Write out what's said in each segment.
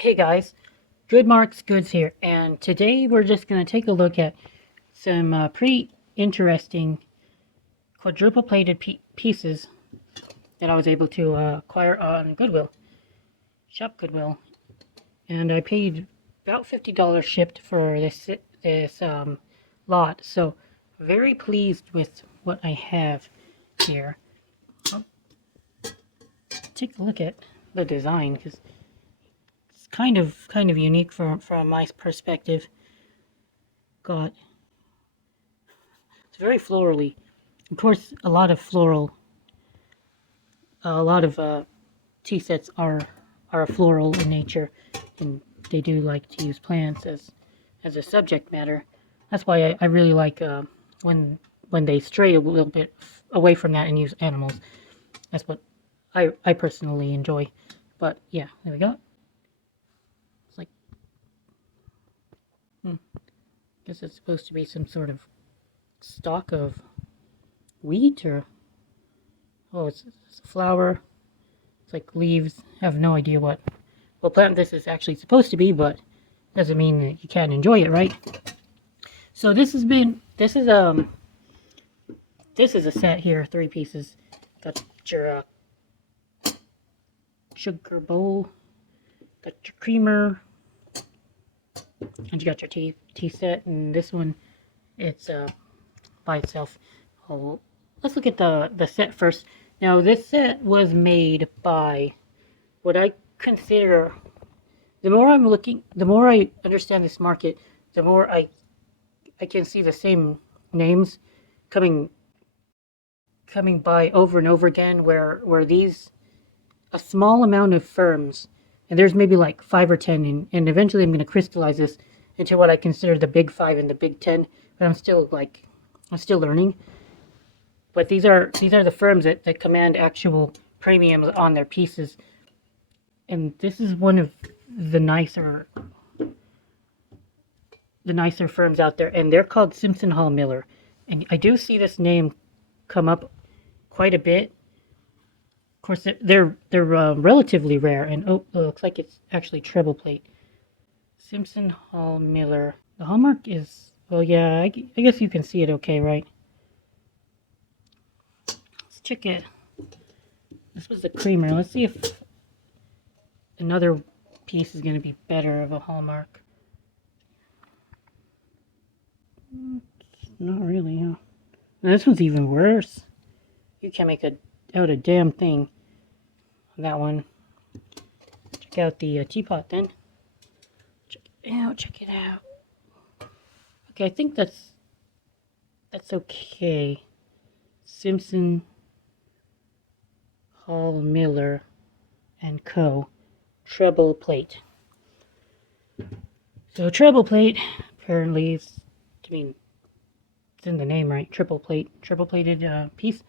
Hey guys, Good Marks Goods here, and today we're just going to take a look at some pretty interesting quadruple plated pieces that I was able to acquire on Goodwill, Shop Goodwill, and I paid about $50 shipped for this lot, so very pleased with what I have here. I'll take a look at the design because it's kind of unique from my perspective. Got It's very florally. Of course, a lot of tea sets are floral in nature, and they do like to use plants as a subject matter. That's why I really like when they stray a little bit away from that and use animals. That's what I personally enjoy. But yeah, there we go. It's like, guess it's supposed to be some sort of stalk of wheat or it's a flower. It's like leaves. I have no idea what plant this is actually supposed to be, but doesn't mean that you can't enjoy it, right? So this is a set here, 3 pieces. Got your sugar bowl, got your creamer, and you got your tea set, and this one it's by itself. Oh, let's look at the set first. Now this set was made by what I consider, the more I understand this market, the more I can see the same names coming by over and over again, where these, a small amount of firms, and there's maybe like 5 or 10, and eventually I'm going to crystallize this into what I consider the big 5 and the big 10, but I'm still learning. But these are the firms that command actual premiums on their pieces, and this is one of the nicer firms out there, and they're called Simpson Hall Miller. And I do see this name come up quite a bit. Of course, they're relatively rare, and it looks like it's actually treble plate. Simpson Hall Miller. The hallmark is, well, yeah, I guess you can see it okay, right? Let's check it. This was the creamer. Let's see if another piece is going to be better of a hallmark. Not really, huh? Now, this one's even worse. You can't make out a damn thing on that one. Check out the teapot then. Check it out. Okay, I think that's okay. Simpson Hall Miller and Co. Treble Plate. So treble plate, apparently, it's in the name, right? Triple plated piece.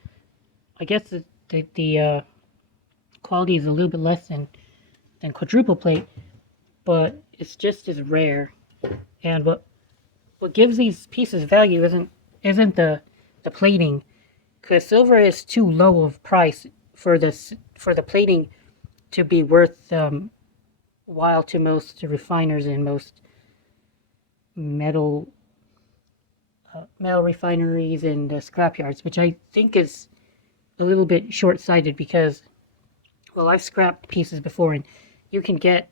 I guess the quality is a little bit less than quadruple plate, but it's just as rare. And what gives these pieces value isn't the plating, because silver is too low of price for the plating to be worth while to most refiners and most metal refineries and scrapyards, which I think is a little bit short-sighted, because, well, I've scrapped pieces before, and you can get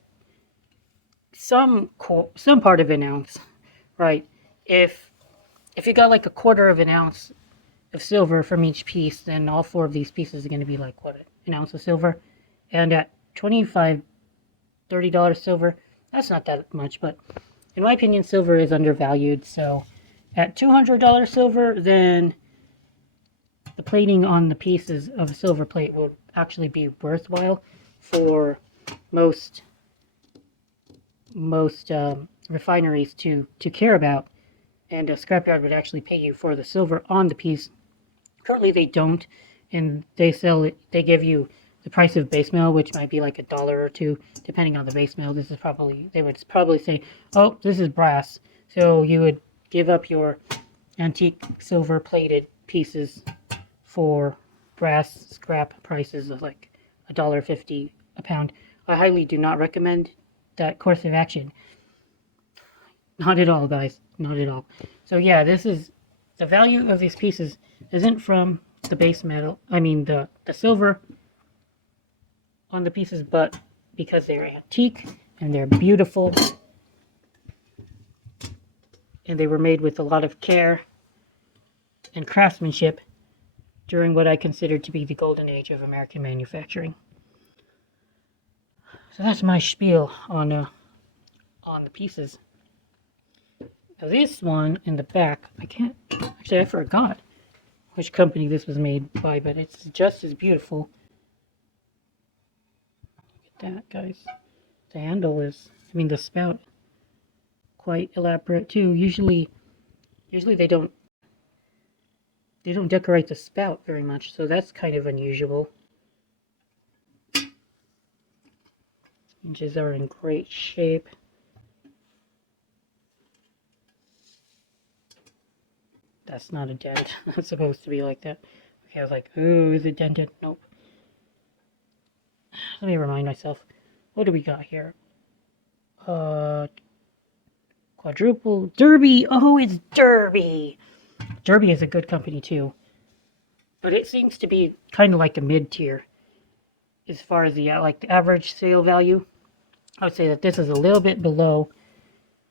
some part of an ounce, right? If you got like a quarter of an ounce of silver from each piece, then all 4 of these pieces are going to be like, what, an ounce of silver? And at $25-$30 silver, that's not that much, but in my opinion, silver is undervalued. So at $200 silver, then the plating on the pieces of a silver plate will actually be worthwhile for most refineries to care about, and a scrapyard would actually pay you for the silver on the piece. Currently they don't, and they give you the price of base metal, which might be like $1 or $2 depending on the base metal. They would probably say, oh, this is brass, so you would give up your antique silver plated pieces for brass scrap prices of like $1.50 a pound. I highly do not recommend that course of action. Not at all, guys. Not at all. So yeah, this is the value of these pieces isn't from the base metal. I mean the silver on the pieces, but because they're antique and they're beautiful and they were made with a lot of care and craftsmanship during what I consider to be the golden age of American manufacturing. So that's my spiel on the pieces. Now this one in the back, I forgot which company this was made by, but it's just as beautiful. Look at that, guys. The handle is, the spout, quite elaborate too. Usually they don't decorate the spout very much, so that's kind of unusual. Hinges are in great shape. That's not a dent. It's supposed to be like that. Okay, I was like, oh, is it dented? Nope. Let me remind myself. What do we got here? Quadruple. Derby! Oh, it's Derby! Derby is a good company too. But it seems to be kind of like a mid-tier. As far as the average sale value, I would say that this is a little bit below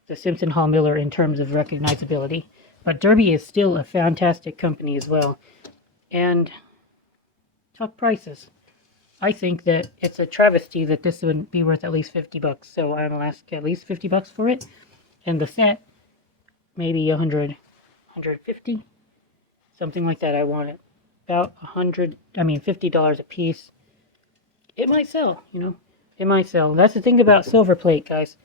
the Simpson Hall Miller in terms of recognizability. But Derby is still a fantastic company as well. And talk prices. I think that it's a travesty that this wouldn't be worth at least $50. So I'll ask at least $50 for it. And the set, maybe $150. Something like that. I want it. About $50 a piece. It might sell, It might sell. That's the thing about silver plate, guys.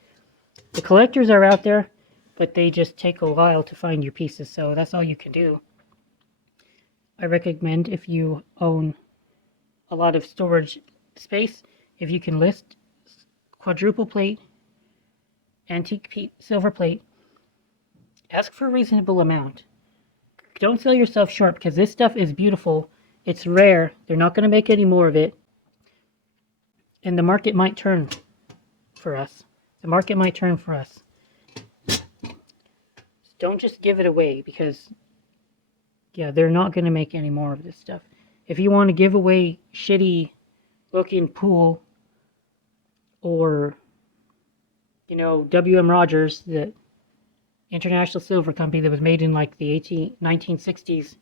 The collectors are out there, but they just take a while to find your pieces, so that's all you can do. I recommend, if you own a lot of storage space, if you can list quadruple plate, antique silver plate, ask for a reasonable amount. Don't sell yourself short, because this stuff is beautiful. It's rare. They're not going to make any more of it. And the market might turn for us. The market might turn for us. Don't just give it away, because, yeah, they're not going to make any more of this stuff. If you want to give away shitty looking pool or, W.M. Rogers, the international silver company that was made in like the 1960s,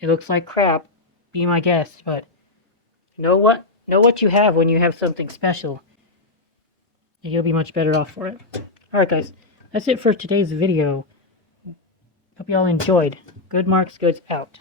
it looks like crap, be my guest, but know what you have when you have something special. You'll be much better off for it. Alright guys, that's it for today's video. Hope you all enjoyed. Good Marks Goods out.